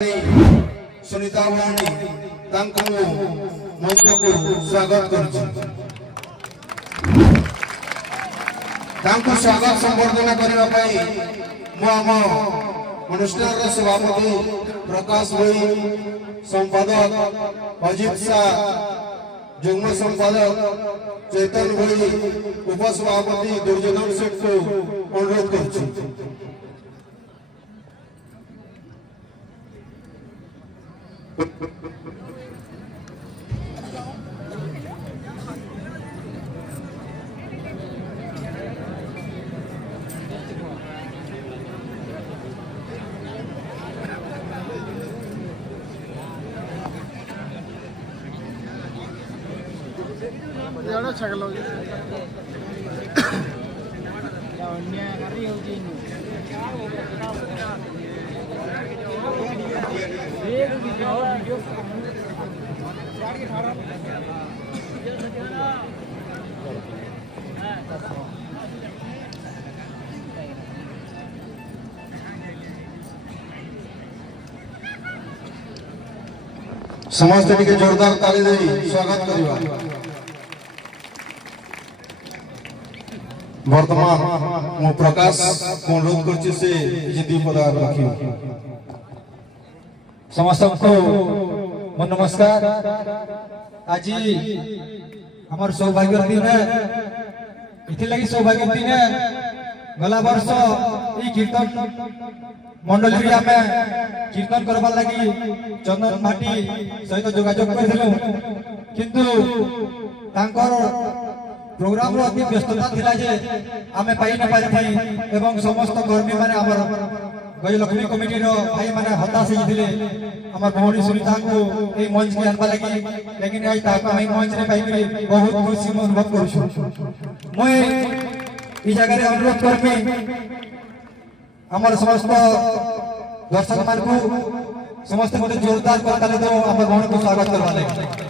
सुनीता भौणी मंच को स्वागत स्वागत संबर्धना करने अनुष्ठान सभापति प्रकाश भाई, संपादक अजित शाह, जुग्म संपादक चैतन्य भाई, उपसभापति दुर्योधन सेठ को अनुरोध कर समस्त के जोरदार ताली दे स्वागत करिवा। वर्तमान मु प्रकाश को अनुरोध करछि से जिदी पदार रखियो। समस्त को नमस्कार। आज हमार सौभाग्य दिन है, इथे लगी सौभाग्य दिन है। गला वर्ष ई कीर्तन मंडली आमे कीर्तन करबा लगी चंदन माटी सहित जोगाजोग करथिलु, किंतु तांकर प्रोग्राम रो अति व्यस्तता थिला जे आमे पाई न पारिथि एवं समस्त कर्मी माने हमर गजलक्ष्मी कमिटी रो भाई माने हताश हिथिले हमर भौणी सुनीता को ए मंच के आनबा लगी, लेकिन आज ताका हम मंच रे पाई के बहुत खुशी अनुभव करू छु। मैं ई जगह रे अनुरोध करमी हमर समस्त दर्शक मान को समस्त मते जोरदार करताले दो हमर भौणी को स्वागत करबा लगी।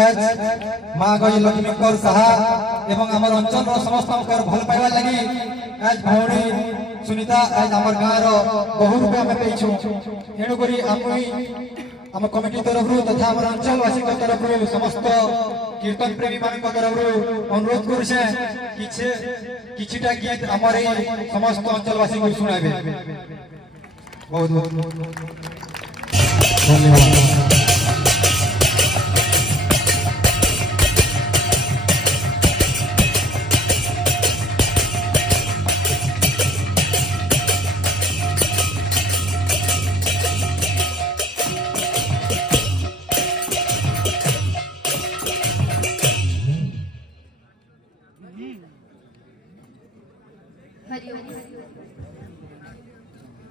आज मां गजलक्ष्मी कर साहा एवं हमर अंचल रो समस्त कर भल पाइबा लगी आज भौणी सुनीता आज हमर गां रो बहु रूपे हम पेइछु। एणु करी हम कमिटी तरफ तथा हमर अंचल वासी के तरफ समस्त कीर्तन प्रेमी मान के तरफ अनुरोध करू छे किछटा गीत हमर समस्त अंचल वासी को सुनाबे। बहुत बहुत धन्यवाद।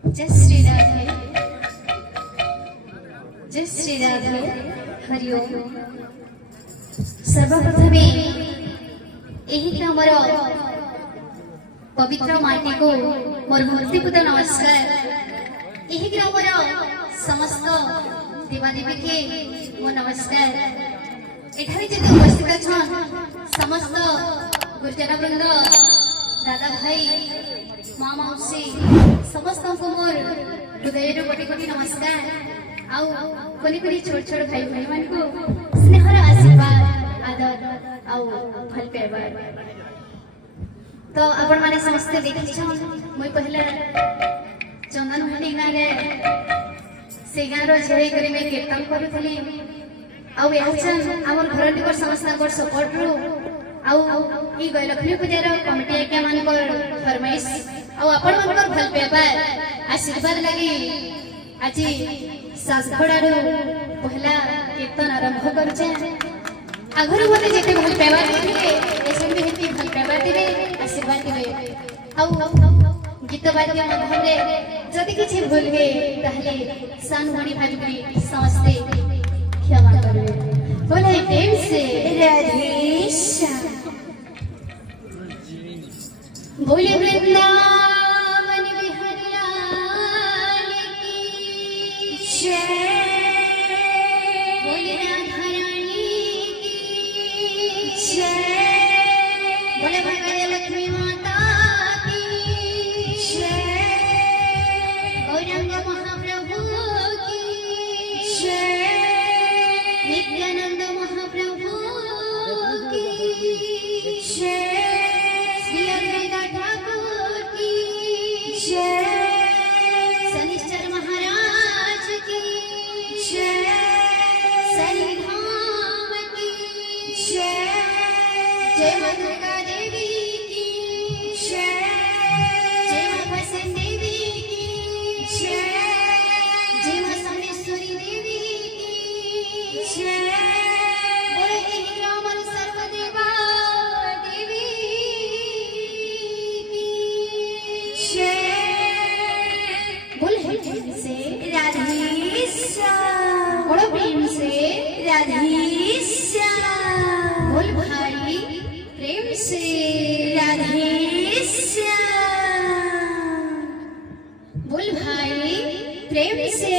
जय श्री राधे, जय श्री राधे, हरिओम। सर्वप्रथम यही ग्रामर पवित्र माटी को मोर भक्तिपूत नमस्कार। यही ग्रामर समस्त देवादेवी के मोर नमस्कार। एठारे जति उपस्थित छन समस्त गुरुजन वृंद, दादा भाई, माँ मौसी समस्त को मोर हृदय कोटि कोटि नमस्कार। आउ कोनी कोनी छोट छोट भाई भाई मान को स्नेहर आशीर्वाद आदर आउ भल पाइबा। तो आपण माने समस्त देखि छ মই पहले चंदन भाई गाँ रे से गाँ रो झेई करी में कीर्तन करूथली। आउ एहछन हमर घरटी पर समस्त को सपोर्ट रो आउ ई गजलक्ष्मी पूजा रो कमिटी के मान को फरमाइश आउ आपण मन को भल पाइबा आशीर्वाद लगी आज सासखड़ारू पहला कीर्तन आरंभ करछे। आगरु मते जेते भल पाइबा दिले एसन भी हेती भल पाइबा दिले आशीर्वाद दिले। आउ गीत वाद्य माध्यम रे जदि किछि भूल हे ताहले सान भणी भाजबी समस्ते क्षमा करबे। बोले प्रेम से राधे श्याम। बोले वृंदावन बिहारी लाल की जय। बोले राधा रानी की जय। बोले गजलक्ष्मी माता की जय। गौरंग महाप्रभु बोले हे ग्राम सर्वदेवा देवी की बोले प्रेम से राधेश्याम बोलो प्रेम से राधेश्याम बोल भाई प्रेम से राधेश्याम बोल भाई प्रेम से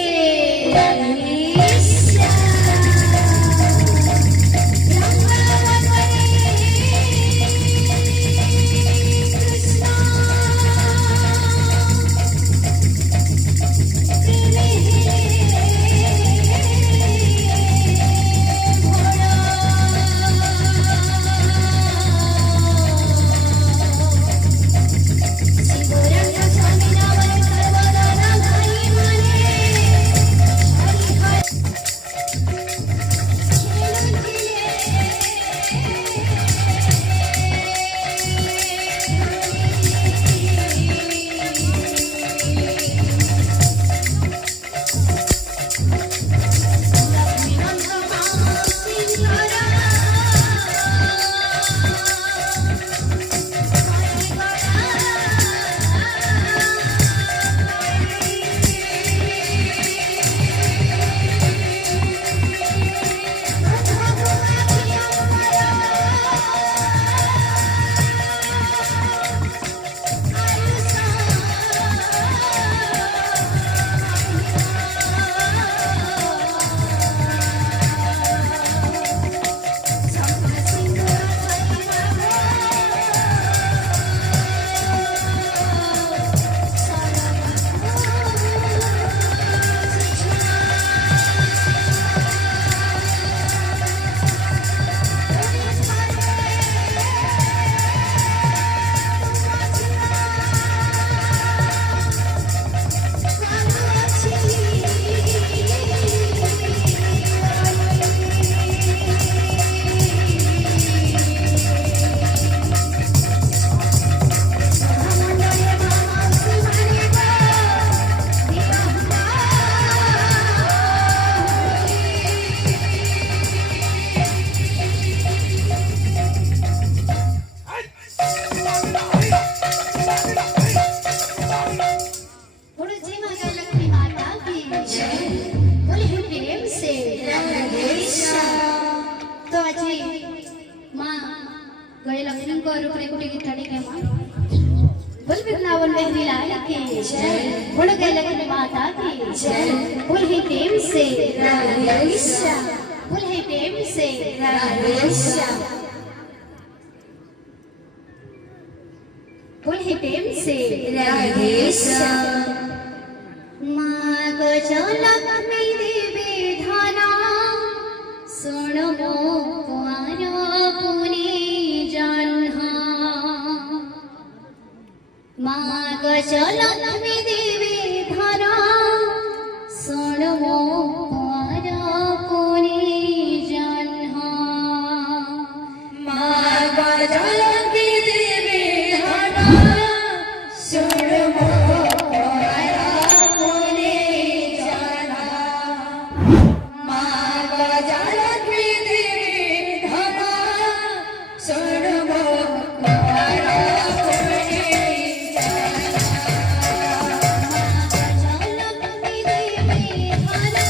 Hana